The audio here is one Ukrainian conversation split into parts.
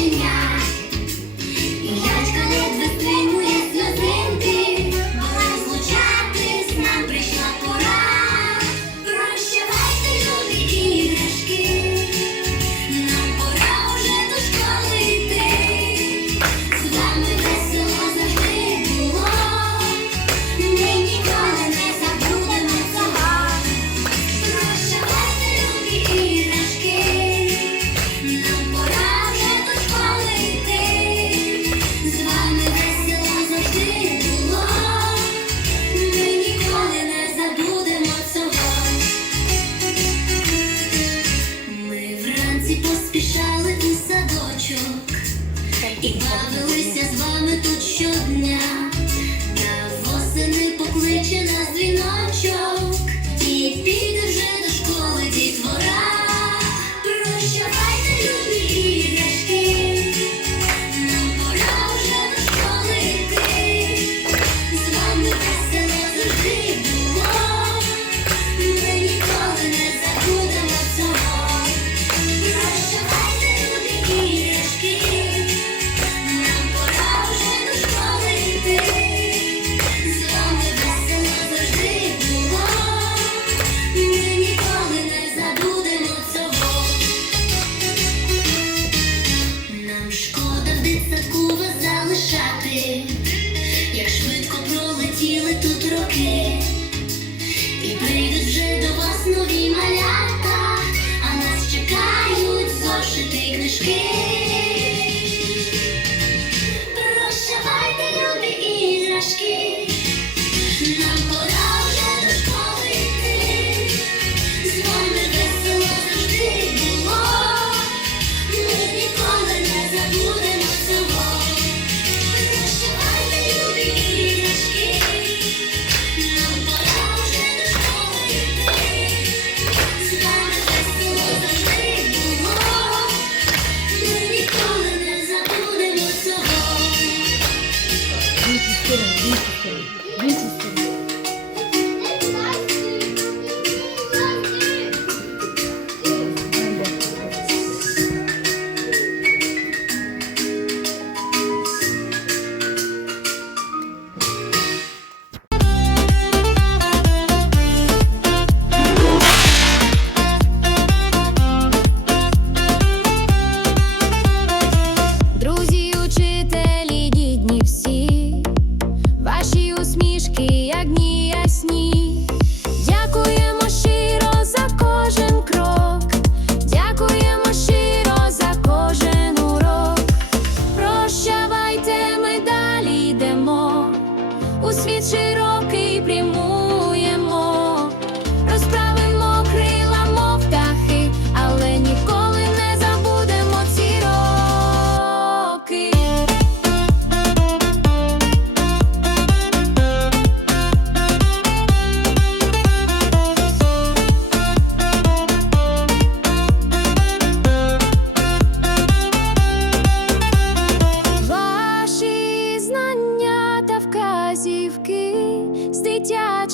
щеня.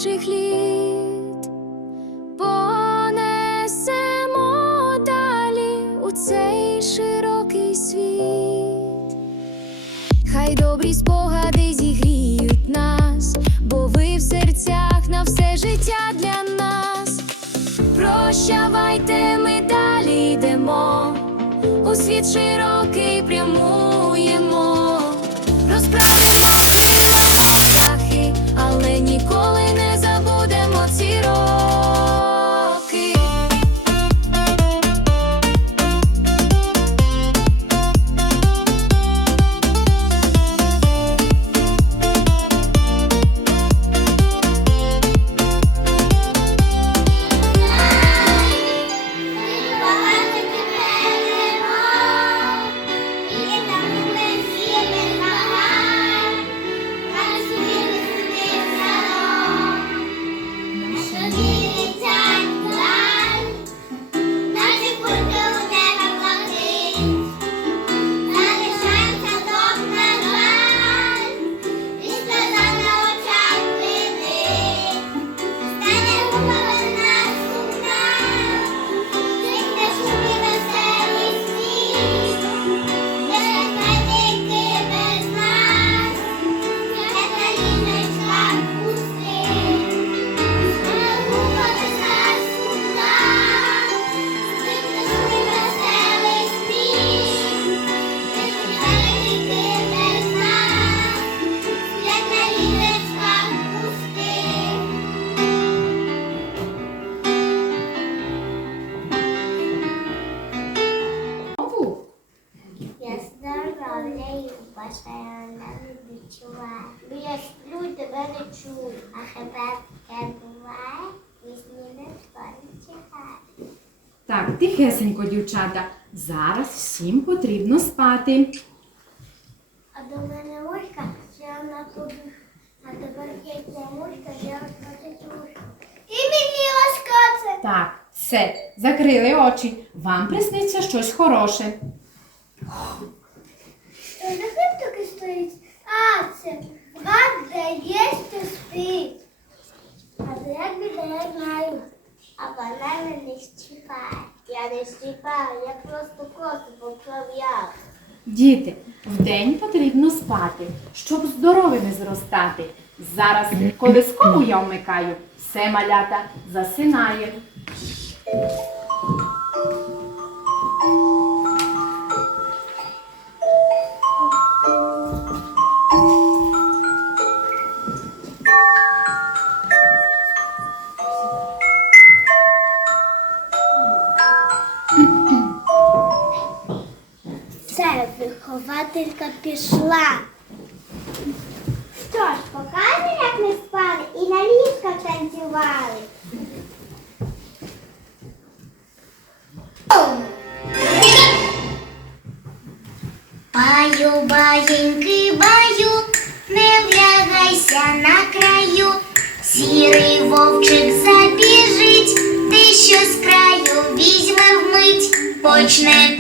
наших літ понесемо далі у цей широкий світ, хай добрі спогади зігріють нас, бо ви в серцях на все життя для нас. Прощавайте, ми далі йдемо, у світ широкий прямуємо. Розправимо крила птахи, але ніколи. Тихенько, дівчата, зараз всім потрібно спати. А до мене морська я на кубі. А тепер є мушка, я розкажу мушку. І мені ласкаться. Так, все, закрили очі. Вам присниться щось хороше. Що за хиптоки стоїть? А, це гад, де є, що спить. А як біля я знаю, а вона мене не чіпає. Я не щіпаю, я просто косу поправляю. Діти, вдень потрібно спати, щоб здоровими зростати. Зараз, коли скову я вмикаю, все малята засинає. man